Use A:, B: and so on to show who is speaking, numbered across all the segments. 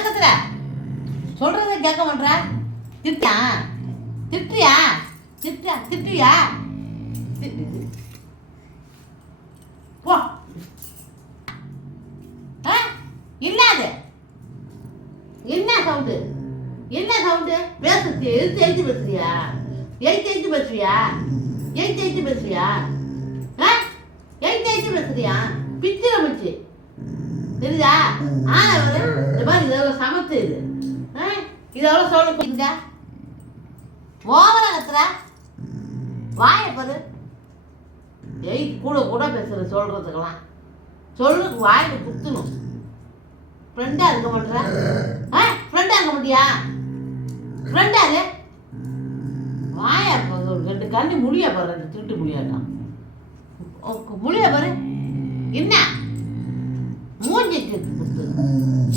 A: ஏன் கத்துற சொல்றத கேட்க மாட்டா திட்டியா திட்டியா திட்டியா திட்டியா போ. ஆ? என்னது என்ன சவுண்டு? என்ன சவுண்டு? பேசுறது எழுத்து எழுத்து பேசுறியா? எழுத்து எழுத்து பேசுறியா? எழுத்து எழுத்து பேசுறியா? எழுத்து எழுத்து பேசுறியா? தெரியுதா? ஆனா வரு இந்த மாதிரி இதெல்லாம் சமத்து இது? இது எவ்வளோ சொல்ல போயிருங்க ஓவரா கத்துற வாய பாரு எய் கூட கூட பேசுற சொல்றதுக்கெல்லாம். சொல்லு வாயில குத்தணும். ஃப்ரெண்டா இருக்க மாட்டேற ஆ? ஃப்ரெண்டா இருக்க மாட்டியா? ஃப்ரெண்டா இரு. வாயா ஒரு ரெண்டு கண்ணு முடியா பாரு ரெண்டு திருட்டு முடியாட்டான் முடியா பாரு. என்ன? மூஞ்சிக்கு குத்து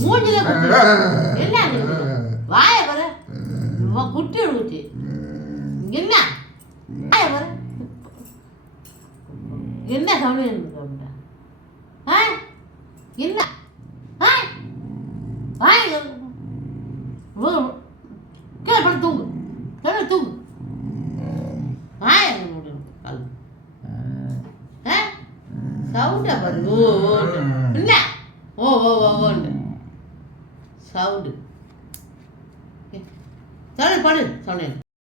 A: மூஞ்சில என்ன வாய பாரு குட்டி விடுச்சு என்ன வாய பாரு என்ன சவுண்ட் இருக்கு ஆ என்ன ஆ வாய் கீழே தூங்கு கீழே தூங்கு சவுண்டா பாரு என்ன ஓ ஓ ஓ ஓன்னு. சவுண்டு சொல்லு பாடு சொன்னேன்